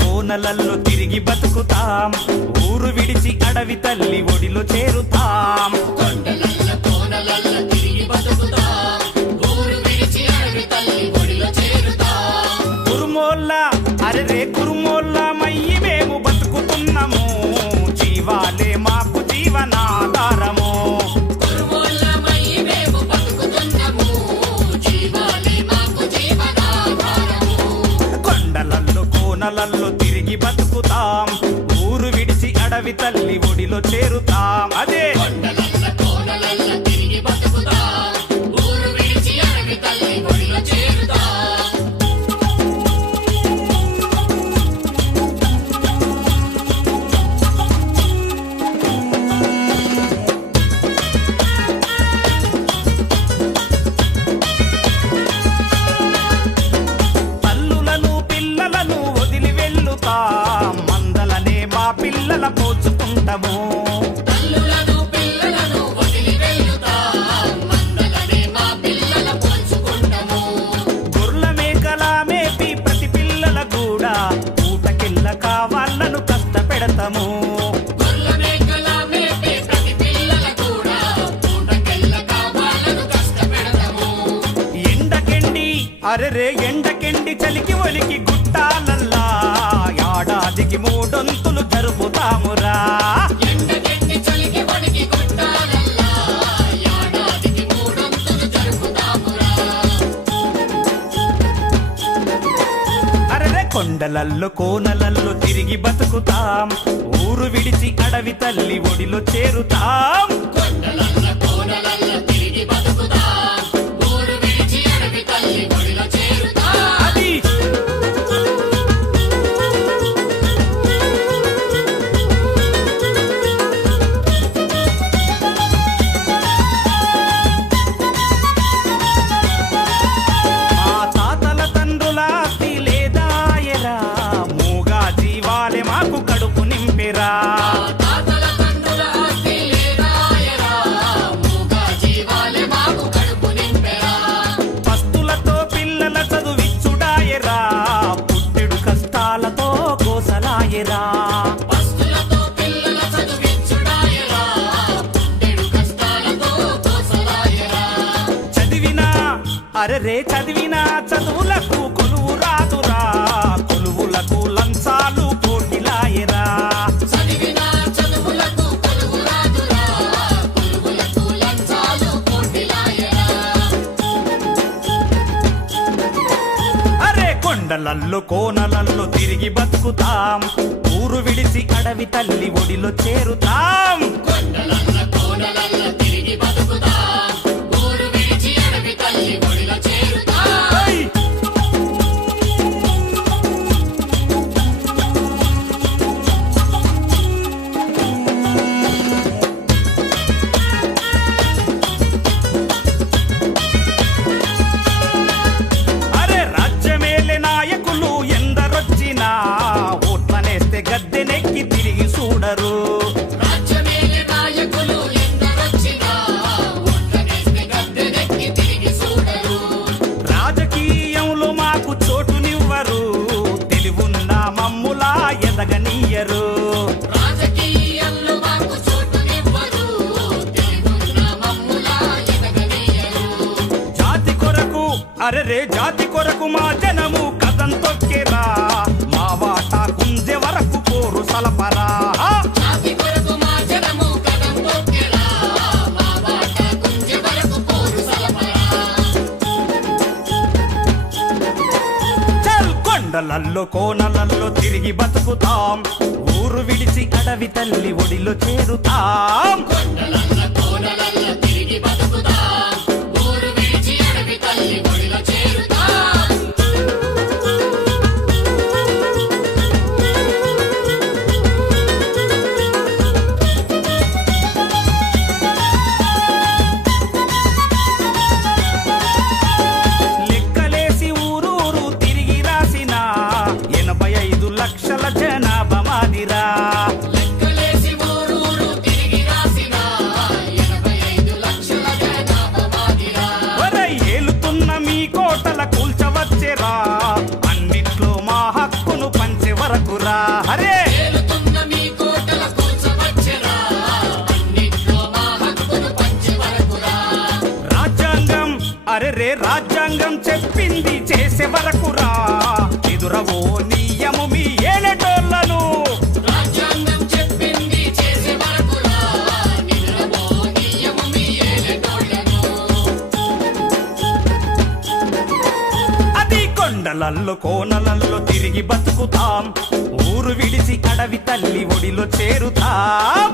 కోనలల్లో తిరిగి బతుకుతాం, ఊరు విడిచి అడవి తల్లి ఒడిలో చేరుతాం. కురుమోళ్ళ అరెరే కురుమోళ్ళ మయ్యి మేము బతుకుతున్నాము, జీవాలే మాకు జీవనాధారము. కొండలల్లో కోనలల్లో తిరిగి బతుకుతాం, ఊరు విడిచి అడవి తల్లి ఒడిలో చేరుతాం. అదే మందలనే మా పిల్లల పోచుకుంటాము. గొర్ల మేకల మేపి ప్రతి పిల్లల కూడా ఊటకెళ్ళ కావాలను కష్టపెడతాము. ఎండకెండి అరెరే ఎండకెండి చలికి ఒలికి గుట్టాలల్లా ఏడాదికి మూడొంతులు జరుపుతామురా. అరెరే కొండలల్లో కోనలల్లో తిరిగి బతుకుతాం, ఊరు విడిచి అడవి తల్లి ఒడిలో చేరుతాం. అది మాకు కడుపు నింపెరా. పస్తులతో పిల్లల చదువిచ్చుడాయరా, పుట్టెడు కష్టాలతో కోసలాయరా. చదివినా అరెరే చదివినా చదువులకు కొలువు రాదురా, కొలువులకు లంచాలు పోటీలాయరా. అరే కొండలల్లో కోనలల్లో తిరిగి బతుకుతాం, ఊరు విడిచి అడవి తల్లి ఒడిలో చేరుతాం. గద్దెనెక్కి తిరిగి చూడరు. రాజకీయంలో మాకు చోటునివ్వరు, తెలివున్న మమ్ములా ఎదగనీయరు. జాతి కొరకు అరెరే జాతి కొరకు మా జనము కథం తొక్కేరా, మా వాటా గుంజె వరకు పోరు సలపరా. చల్ కొండలల్లో కోనలల్లో తిరిగి బతుకుతాం, ఊరు విడిచి అడవి తల్లి ఒడిలో చేరుతాం. లెక్క అరెరే రాజ్యాంగం చెప్పింది చేసే వరకు రా ఎదురవో నియము మీ ఏలేటోళ్ళను రాజ్యాంగం చెప్పింది చేసే వరకు రా నిద్రపో నియము మీ ఏలేటోళ్ళను అది కొండలల్లో కోనలల్లో తిరిగి బతుకుతాం ఊరు విడిచి అడవి తల్లి ఒడిలో చేరుతాం